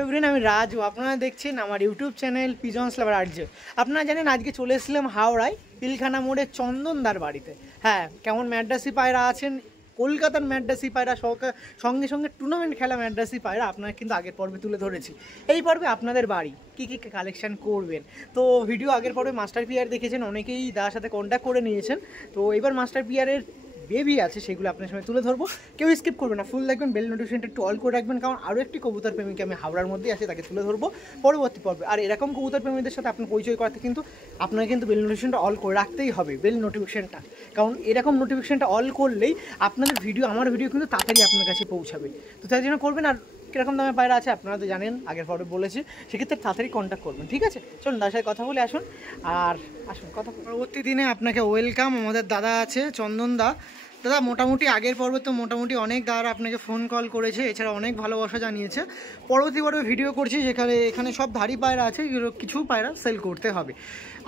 Everyone আমি রাজু, আপনারা দেখছেন আমার ইউটিউব চ্যানেল পিজনস লাভার আর্য। আপনারা জানেন আজকে চলে এসেছিলাম হাওড়ায় পিলখানা মোড়ে চন্দনদার বাড়িতে। হ্যাঁ, কেমন ম্যাড্রাসি পায়রা আছেন, কলকাতার ম্যাড্রাসি পায়রা সঙ্গে সঙ্গে টুর্নামেন্ট খেলা ম্যাড্রাসি পায়রা আপনারা কিন্তু আগের পর্বে তুলে ধরেছি। এই পর্বে আপনাদের বাড়ি কী কী কালেকশন করবেন। তো ভিডিও আগের পর্বে মাস্টার পিয়ার দেখেছেন, অনেকেই দাদার সাথে কন্ট্যাক্ট করে নিয়েছেন। তো এবার মাস্টার পিয়ারের বেবি আছে, সেগুলো আপনার সময় তুলে ধরবো। কেউ স্কিপ করবে না, ফুল দেখবেন, বেল নোটিফিকেশনটা একটু অল করে রাখবেন, কারণ আরও একটি কবুতর প্রেমীকে আমি হাওড়ার মধ্যেই আছে, তাকে তুলে ধরবো পরবর্তী পর্বে। আর এরকম কবুতর প্রেমীদের সাথে আপনার পরিচয় করাতে কিন্তু আপনাকে কিন্তু বেল নোটিফিকেশনটা অল করে রাখতেই হবে, বেল নোটিফিকেশনটা, কারণ এরকম নোটিফিকেশনটা অল করলেই আপনাদের ভিডিও, আমার ভিডিও কিন্তু তাড়াতাড়ি আপনার কাছে পৌঁছাবে। তো তার জন্য করবেন। আর কীরকম দামে পায়রা আছে আপনারা তো জানেন, আগের পর্বে বলেছি, সেক্ষেত্রে তাড়াতাড়ি কন্ট্যাক্ট করবেন। ঠিক আছে, চলুন দাদার সাথে কথা বলে আসুন। আর আসুন কথা পরবর্তী দিনে আপনাকে ওয়েলকাম। আমাদের দাদা আছে চন্দন দা। দাদা মোটামুটি আগের পর্বে তো মোটামুটি অনেক দাদারা আপনাকে ফোন কল করেছে, এছাড়া অনেক ভালোবাসা জানিয়েছে। পরবর্তী পর্বে ভিডিও করছি যেখানে এখানে সব ধাড়ি পায়রা আছে, কিছু পায়রা সেল করতে হবে।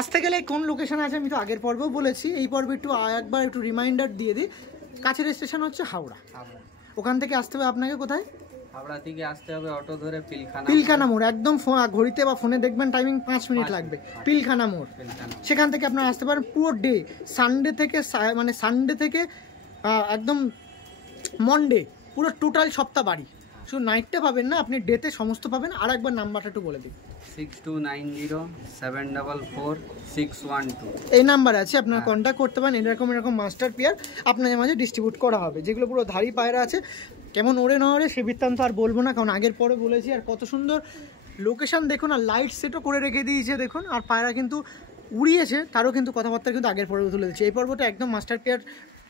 আসতে গেলে কোন লোকেশানে আছে আমি তো আগের পর্বেও বলেছি, এই পর্বে একটু একবার একটু রিমাইন্ডার দিয়ে দিই। কাছের স্টেশন হচ্ছে হাওড়া। ওখান থেকে আসতে হবে আপনাকে কোথায়? হাওড়া থেকে আসতে হবে অটো ধরে পিলখানা মোড়, একদম ঘড়িতে বা ফোনে দেখবেন টাইমিং 5 মিনিট লাগবে। পিলখানা মোড়, সেখান থেকে আপনারা আসতে পারেন পুরো ডে, সানডে থেকে একদম মন্ডে, পুরো টোটাল সপ্তাহ বাড়ি। শুধু নাইটটা পাবেন না, আপনি ডেতে সমস্ত পাবেন। আর একবার নাম্বারটা একটু বলে দিন। 6290744612 এই নাম্বার আছে, আপনারা কন্ট্যাক্ট করতে পারেন। এরকম মাস্টার পেয়ার আপনাদের মাঝে ডিস্ট্রিবিউট করা হবে, যেগুলো পুরো ধাড়ি পায়রা আছে। কেমন ওড়ে না ওড়ে সে বৃত্তান্ত আর বলবো না, কারণ আগের পরে বলেছি। আর কত সুন্দর লোকেশান দেখুন, আর লাইট সেটও করে রেখে দিয়েছে দেখুন। আর পায়রা কিন্তু উড়িয়েছে, তারও কিন্তু কথাবার্তা কিন্তু আগের পর্বে তুলে দিচ্ছে। এই পর্বটা একদম মাস্টার পেয়ার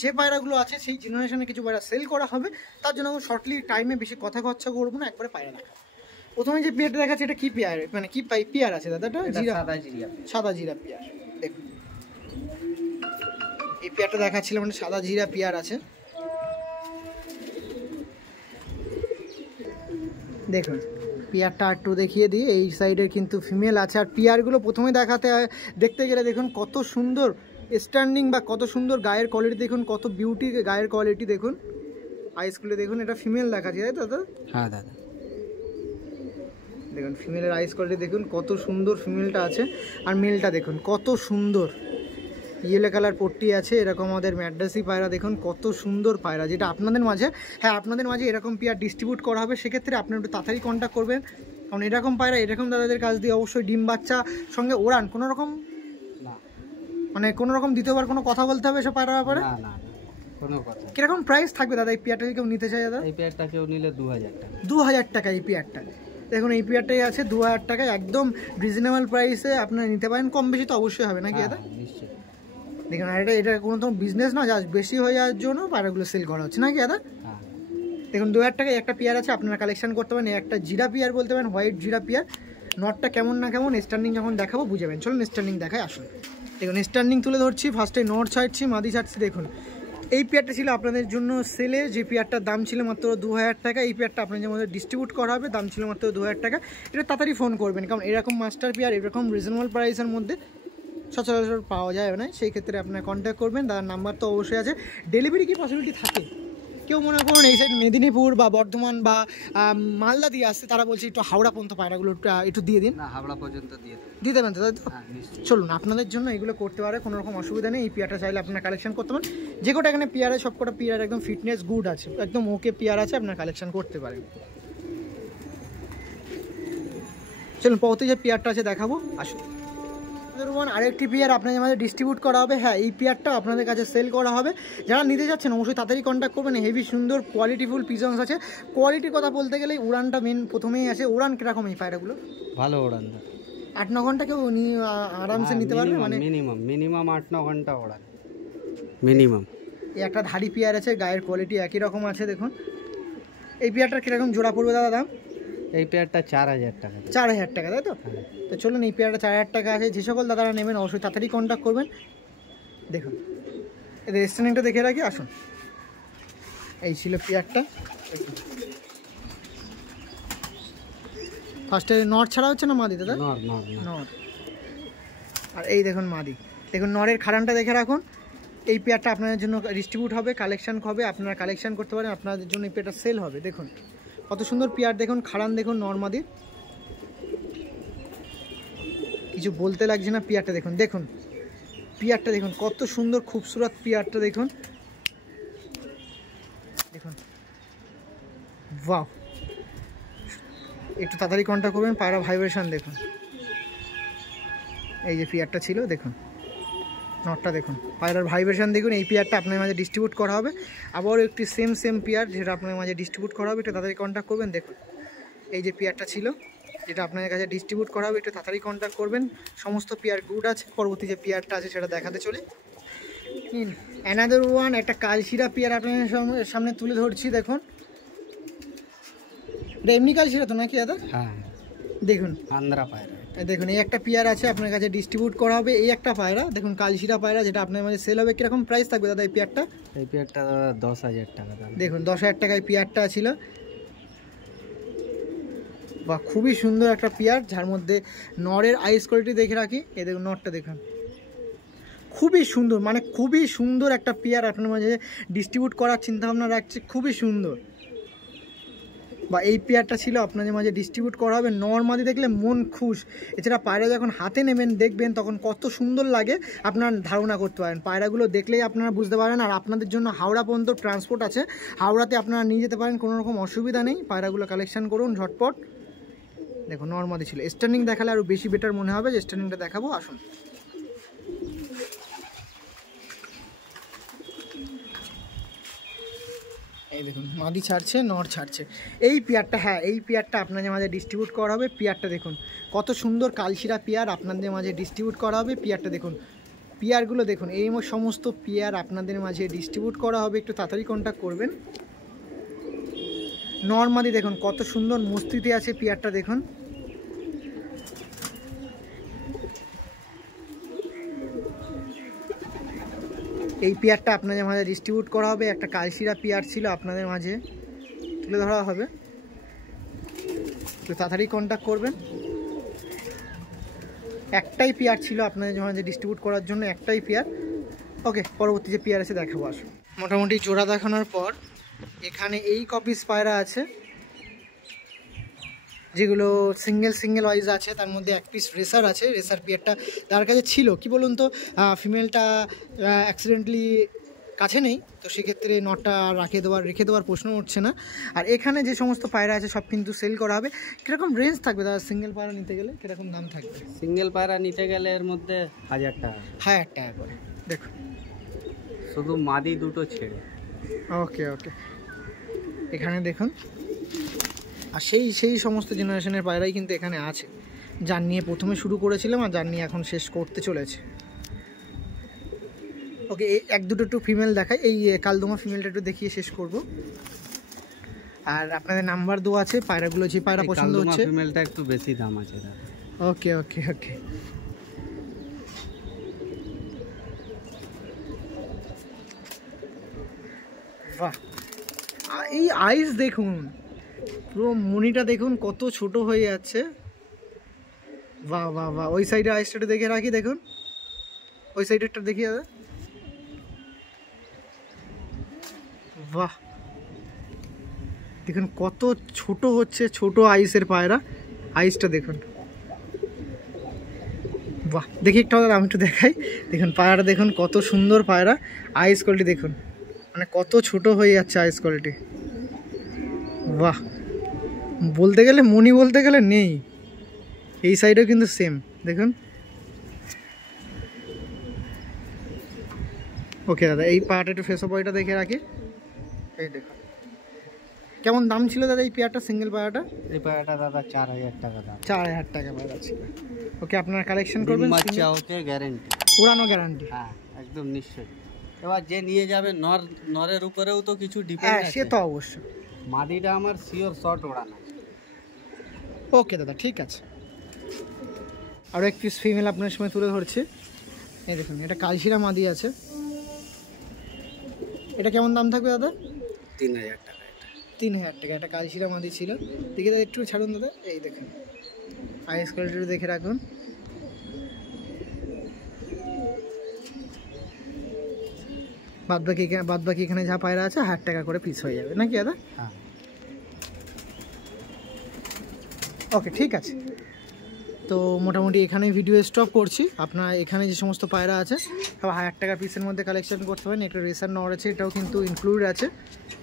যে পায়রাগুলো আছে সেই জেনারেশনে কিছু পায়রা সেল করা হবে, তার জন্য শর্টলি টাইমে বেশি কথা খরচা করবো না, একবারে পায়রা দেখা। প্রথমে যে পেয়ারটা দেখাচ্ছে এটা কি পেয়ার, মানে কি পেয়ার আছে দাদাটা? সাদা জিরা পেয়ার। দেখুন এই পেয়ারটা দেখাচ্ছিলাম, মানে সাদা জিরা পেয়ার আছে। দেখুন পেয়ারটা একটু দেখিয়ে দিই, এই সাইডের কিন্তু ফিমেল আছে। আর পেয়ারগুলো প্রথমে দেখতে গেলে দেখুন কত সুন্দর স্ট্যান্ডিং বা কত সুন্দর গায়ের কোয়ালিটি দেখুন, কত বিউটি গায়ের কোয়ালিটি দেখুন। আইসগুলো দেখুন, এটা ফিমেল দেখাচ্ছে তাই তো দাদা? হ্যাঁ দাদা, দেখুন ফিমেলের আইস কোয়ালিটি দেখুন কত সুন্দর ফিমেলটা আছে। আর মেলটা দেখুন কত সুন্দর ইয়েলো কালার পট্টি আছে। এরকম আমাদের ম্যাড্রাসি পায়রা দেখুন কত সুন্দর পায়রা, যেটা আপনাদের মাঝে, হ্যাঁ আপনাদের মাঝে এরকম পেয়ার ডিস্ট্রিবিউট করা হবে। সেক্ষেত্রে আপনারা একটু তাড়াতাড়ি কন্ট্যাক্ট করবেন, কারণ এরকম পায়রা এরকম দাদাদের কাছ দিয়ে অবশ্যই ডিম বাচ্চা সঙ্গে ওড়ান, কোনো রকম দ্বিতীয়বার কোনো কথা বলতে হবে এসব পায়রার ব্যাপারে? কিরকম প্রাইস থাকবে দাদা এই পেয়ারটা কেউ নিতে চাই? দাদা এই পেয়ারটা কেউ নিলে 2000 টাকা। 2000 টাকা এই পেয়ারটা। দেখুন এই পেয়ারটাই আছে 2000 টাকায়, একদম রিজনেবল প্রাইসে আপনারা নিতে পারেন। কম বেশি তো অবশ্যই হবে নাকি দাদা? নিশ্চয়ই। দেখুন আর এটা কোনো তো বিজনেস না, জাস্ট বেশি হয়ে যাওয়ার জন্য পায়রাগুলো সেল করা হচ্ছে নাকি দাদা? দেখুন 2000 টাকায় একটা পেয়ার আছে, আপনারা কালেকশন করতে পারেন। একটা জিরা পেয়ার বলতে পারেন, হোয়াইট জিরা পেয়ার। নটটা কেমন না কেমন, স্ট্যান্ডিং যখন দেখাবো বুঝাবেন। চলুন স্ট্যান্ডিং দেখায় আসুন। দেখুন স্ট্যান্ডিং তুলে ধরছি, ফার্স্টে নট ছাড়ছি, মাদি ছাড়ছি। দেখুন এই পেয়ারটা ছিল আপনাদের জন্য সেলে, যে পেয়ারটার দাম ছিল মাত্র 2000 টাকা। এই পেয়ারটা আপনাদের মধ্যে ডিস্ট্রিবিউট করা হবে, দাম ছিল মাত্র 2000 টাকা। এটা তাড়াতাড়ি ফোন করবেন, কারণ এরকম মাস্টার পেয়ার এরকম রিজনেবল প্রাইসের মধ্যে সচরাচর পাওয়া যায় না। সেই ক্ষেত্রে আপনার কন্ট্যাক্ট করবেন। তার নাম্বার তো অবশ্যই আছে। ডেলিভারি কি পসিবিলিটি থাকে? কেউ মনে করুন এই সাইড মেদিনীপুর বা বর্ধমান বা মালদা দিয়ে আসছে, তারা বলছে একটু হাওড়া পর্যন্ত পায়রাগুলো একটু দিয়ে দিন। হাওড়া পর্যন্ত দিয়ে দেবেন তো, তাই তো? চলুন আপনাদের জন্য এগুলো করতে পারে, কোনো রকম অসুবিধা নেই। এই পেয়ারটা চাইলে আপনার কালেকশন করতে পারেন। যে কটা এখানে পেয়ারে সব কটা পেয়ার একদম ফিটনেস গুড আছে, একদম ওকে পেয়ার আছে, আপনার কালেকশন করতে পারেন। চলুন পরবর্তী যে পেয়ারটা আছে দেখাবো, আসুন। আরেকটি পেয়ার আপনাদের মাঝে ডিস্ট্রিবিউট করা হবে। হ্যাঁ এই পেয়ারটা আপনাদের কাছে সেল করা হবে। যারা নিতে যাচ্ছেন অবশ্যই তাড়াতাড়ি কন্ট্যাক্ট করবেন। হেভি সুন্দর কোয়ালিটিফুল পিজনস আছে। কোয়ালিটির কথা বলতে গেলে উড়ানটা মেন প্রথমেই আছে। উড়ান কিরকম এই পায়রাগুলো? ভালো ওড়ান, 8-9 ঘন্টা কেউ আরামসে নিতে পারবে, মানে মিনিমাম 8-9 ঘন্টা ওড়ান মিনিমাম। এই একটা ধাড়ি পেয়ার আছে, গায়ের কোয়ালিটি একই রকম আছে। দেখুন এই পেয়ারটার কিরকম জোড়া পড়বে দাদা দাম? এই পেয়ারটা 4000 টাকা। 4000 টাকা তাই তো? তো চলুন এই পেয়ারটা 4000 টাকা আছে। যে সকল দাদারা নেবেন অবশ্যই তাড়াতাড়ি কন্ট্যাক্ট করবেন। দেখুন এদের স্ট্যান্ডিংটা দেখে রাখি, আসুন। এই ছিল পেয়ারটা। ফার্স্টে নট ছাড়া হচ্ছে না মাদি দাদা? নট। আর এই দেখুন মাদি। দেখুন নরের খাড়ানটা দেখে রাখুন। এই পেয়ারটা আপনাদের জন্য ডিস্ট্রিবিউট হবে, কালেকশন হবে, আপনারা কালেকশন করতে পারেন। আপনাদের জন্য এই পেয়ারটা সেল হবে। দেখুন কত সুন্দর পেয়ার দেখুন, খাড়ান দেখুন নর্মাদি, কিছু বলতে লাগছে না। পেয়ারটা দেখুন, দেখুন পেয়ারটা দেখুন কত সুন্দর খুবসুরত পেয়ারটা দেখুন, দেখুন বাহ। একটু তাড়াতাড়ি কন্ট্যাক্ট করবেন। পায়রা ভাইব্রেশন দেখুন, এই যে পেয়ারটা ছিল দেখুন, নটটা দেখুন, পায়রার ভাইব্রেশন দেখুন। এই পেয়ারটা আপনার মাঝে ডিস্ট্রিবিউট করা হবে, আবারও একটি সেম পেয়ার যেটা আপনার মাঝে ডিস্ট্রিবিউট করা হবে, একটু তাড়াতাড়ি কন্ট্যাক্ট করবেন। দেখুন এই যে পেয়ারটা ছিল যেটা আপনাদের কাছে ডিস্ট্রিবিউট করা হবে, একটু তাড়াতাড়ি কন্ট্যাক্ট করবেন। সমস্ত পেয়ার গুড আছে। পরবর্তী যে পেয়ারটা আছে সেটা দেখাতে চলে। অ্যানাদার ওয়ান, একটা কালশিরা পেয়ার আপনাদের সামনে তুলে ধরছি। দেখুন এটা এমনি কালশিরা তো নাকি দাদা? হ্যাঁ, দেখুন আন্ধ্রা পায়রা। দেখুন এই একটা পেয়ার আছে আপনার কাছে ডিস্ট্রিবিউট করা হবে। এই একটা পায়রা দেখুন কালশিরা পায়রা, যেটা আপনার মাঝে সেল হবে। কীরকম প্রাইস থাকবে দাদা এই পেয়ারটা? এই পেয়ারটা দাদা 10,000 টাকা দাম। দেখুন 10,000 টাকায় পেয়ারটা ছিল। বা খুবই সুন্দর একটা পেয়ার, যার মধ্যে নরের আইস কোয়ালিটি দেখে রাখি। এই দেখুন নরটা দেখুন, খুবই সুন্দর, মানে খুবই সুন্দর একটা পেয়ার আপনার মাঝে ডিস্ট্রিবিউট করার চিন্তাভাবনা রাখছি। খুবই সুন্দর। বা এই পেয়ারটা ছিল আপনাদের মাঝে ডিস্ট্রিবিউট করা হবে। নর্মাদি দেখলে মন খুশ। এছাড়া পায়রা যখন হাতে নেবেন দেখবেন তখন কত সুন্দর লাগে আপনার ধারণা করতে পারেন। পায়রাগুলো দেখলেই আপনারা বুঝতে পারেন। আর আপনাদের জন্য হাওড়া পর্যন্ত ট্রান্সপোর্ট আছে, হাওড়াতে আপনারা নিয়ে যেতে পারেন, কোনো রকম অসুবিধা নেই। পায়রাগুলো কালেকশন করুন ঝটপট। দেখো নর্মাদি ছিল, স্ট্যান্ডিং দেখালে আরও বেশি বেটার মনে হবে। যে স্ট্যান্ডিংটা দেখাবো, আসুন। এই দেখুন মাদি ছাড়ছে, নর ছাড়ছে। এই পেয়ারটা, হ্যাঁ এই পেয়ারটা আপনাদের মাঝে ডিস্ট্রিবিউট করা হবে। পেয়ারটা দেখুন কত সুন্দর কালশিরা পেয়ার আপনাদের মাঝে ডিস্ট্রিবিউট করা হবে। পেয়ারটা দেখুন, পেয়ারগুলো দেখুন, এই সমস্ত পেয়ার আপনাদের মাঝে ডিস্ট্রিবিউট করা হবে। একটু তাড়াতাড়ি কন্ট্যাক্ট করবেন। নর্মাদি দেখুন কত সুন্দর মস্তিতে আছে পেয়ারটা দেখুন। এই পেয়ারটা আপনাদের মাঝে ডিস্ট্রিবিউট করা হবে। একটা কালশিরা পেয়ার ছিল আপনাদের মাঝে তুলে ধরা হবে, তো তাড়াতাড়ি কন্ট্যাক্ট করবেন। একটাই পেয়ার ছিল আপনাদের মাঝে ডিস্ট্রিবিউট করার জন্য, একটাই পেয়ার। ওকে, পরবর্তী যে পেয়ার আছে দেখাবো, আসুন। মোটামুটি জোড়া দেখানোর পর এখানে এই কপিস পায়রা আছে যেগুলো সিঙ্গেল ওয়াইজ আছে। তার মধ্যে এক পিস রেসার আছে। রেসার পেয়ারটা তার কাছে ছিল, কি বলুন তো, ফিমেলটা অ্যাক্সিডেন্টলি কাছে নেই, তো সেক্ষেত্রে নটটা রেখে দেওয়ার প্রশ্ন উঠছে না। আর এখানে যে সমস্ত পায়রা আছে সব কিন্তু সেল করা হবে। কীরকম রেঞ্জ থাকবে দাদা সিঙ্গেল পায়রা নিতে গেলে? কীরকম দাম থাকবে? সিঙ্গেল পায়রা নিতে গেলে এর মধ্যে 1,000 টাকা। 1000 টাকা করে। দেখুন শুধু মাদি দুটো ছেড়ে। ওকে, এখানে দেখুন। আর সেই সমস্ত জেনারেশনের পায়রাই কিন্তু এখানে আছে, যার নিয়ে প্রথমে শুরু করেছিলাম আর যার নিয়ে এখন শেষ করতে চলেছে। ওকে, এই এক দুটো একটু ফিমেল দেখাই। এই কালদমা ফিমেলটা একটু দেখিয়ে শেষ করব। আর আপনাদের নাম্বার দেওয়া আছে। পায়রাগুলো যে পায়রা পছন্দ হচ্ছে, ফিমেলটা একটু বেশি দাম আছে দাদা। ওকে, বাহ, এই আইস দেখুন, পুরো মনিটা দেখুন কত ছোট হয়ে যাচ্ছে। বাহ, ওই সাইডে আইসটা দেখে রাখি। দেখুন ওই সাইডেরটা দেখি দাদা। বাহ, দেখুন কত ছোট হচ্ছে, ছোট আইসের পায়রা। আইসটা দেখুন, বাহ। দেখি একটু দাদা, আমি একটু দেখাই। দেখুন পায়রাটা দেখুন কত সুন্দর পায়রা। আইস কোয়ালিটি দেখুন, মানে কত ছোট হয়ে যাচ্ছে আইস কোয়ালিটি। বাহ, বলতে গেলে নেই। এই সাইডেও কিন্তু সেম দেখুন। ওকে দাদা, এই পায়রাটা একটু ফেস বয়টা দেখে রাখি। এই দেখুন কেমন দাম ছিল দাদা এই পেয়ারটা, সিঙ্গেল পায়রাটা? এই পায়রাটা দাদা 4,000 টাকা দাম। 4,000 টাকা পায়রা ছিল। ওকে, আপনারা কালেকশন করবেন। বাচ্চা ওকে গ্যারান্টি, পুরানো গ্যারান্টি। হ্যাঁ একদম নিশ্চয়ই। এবার যে নিয়ে যাবে নরের উপরেও তো কিছু ডিপেন্ড হ্যাঁ, আছে। সে তো অবশ্যই। মাদিটা আমার শিওর শর্ট ওড়ানো। ওকে দাদা, ঠিক আছে। আরও এক পিস ফিমেল আপনার সময় তুলে ধরছি। এই দেখুন, এটা কালশিরা মাদি আছে। এটা কেমন দাম থাকবে দাদা? 3,000 টাকা। 3,000 টাকা। এটা কালশিরা মাদি ছিল। দেখে দাদা একটু ছাড়ুন দাদা। এই দেখুন আইস কোয়ালিটি দেখে রাখুন। বাদ বাকি এখানে যা পায়রা আছে 1,000 টাকা করে পিস হয়ে যাবে নাকি দাদা? হ্যাঁ। ওকে, ঠিক আছে। তো মোটামুটি এখানে ভিডিও স্টপ করছি। আপনার এখানে যে সমস্ত পায়রা আছে সব 1000 টাকা পিসের মধ্যে কালেকশন করতে পারেন। একটা রেসার নর আছে, এটাও কিন্তু ইনক্লুড আছে,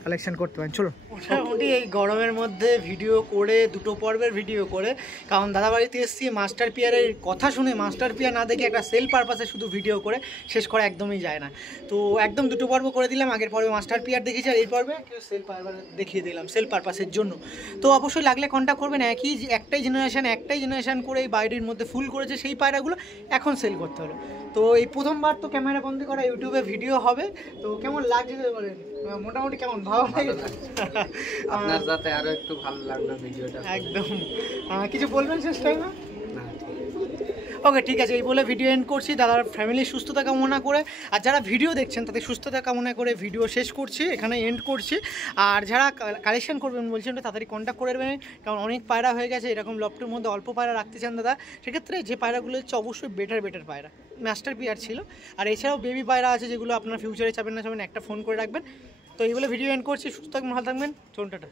কালেকশন করতে পারেন। চলো, মোটামুটি এই গরমের মধ্যে ভিডিও করে, দুটো পর্বের ভিডিও করে, কারণ দাদাবাড়িতে এসেছি, মাস্টার পিয়ারের কথা শুনে মাস্টার পিয়ার না দেখে একটা সেল পারপাসে শুধু ভিডিও করে শেষ করা একদমই যায় না। তো একদম দুটো পর্ব করে দিলাম। আগের পর্বে মাস্টার পিয়ার দেখেছি, আর এই পর্বে কেউ সেল পারপাস দেখিয়ে দিলাম, সেল পারপাসের জন্য। তো অবশ্যই লাগলে কন্ট্যাক্ট করবেন। একটাই জেনারেশন করে এই বাইরের মধ্যে ফুল করেছে, সেই পায়রাগুলো এখন সেল করতে হলো। তো এই প্রথমবার তো ক্যামেরা বন্দি করা ইউটিউবে ভিডিও হবে। তো কেমন লাগছে বলেন? মোটামুটি কেমন, ভালো লাগে? আপনার সাথে আরো একটু ভালো লাগলো ভিডিওটা। একদম। কিছু বলবেন শেষ টাইমে? ওকে, ঠিক আছে। এই বলে ভিডিও এন্ড করছি। দাদার ফ্যামিলির সুস্থতা কামনা করে, আর যারা ভিডিও দেখছেন তাদের সুস্থতা কামনা করে ভিডিও শেষ করছি, এখানে এন্ড করছি। আর যারা কালেকশন করবেন বলছেন তাড়াতাড়ি কন্ট্যাক্ট করে দেবেন, কারণ অনেক পায়রা হয়ে গেছে। এরকম লফটের মধ্যে অল্প পায়রা রাখতে চান দাদা, সেক্ষেত্রে যে পায়রাগুলো হচ্ছে অবশ্যই বেটার পায়রা মাস্টার পিয়ার ছিল। আর এছাড়াও বেবি পায়রা আছে, যেগুলো আপনার ফিউচারে চাবেন না চাবেন, একটা ফোন করে রাখবেন। তো এই বলে ভিডিও এন্ড করছি। সুস্থ থাকবেন, ভালো থাকবেন, চোনটাটা।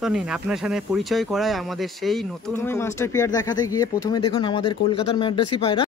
তো নিন, আপনার সাথে পরিচয় করায় আমাদের সেই নতুন মাস্টার পিয়ার দেখাতে গিয়ে প্রথমে দেখুন আমাদের কলকাতার ম্যাড্রাসি পায়রা।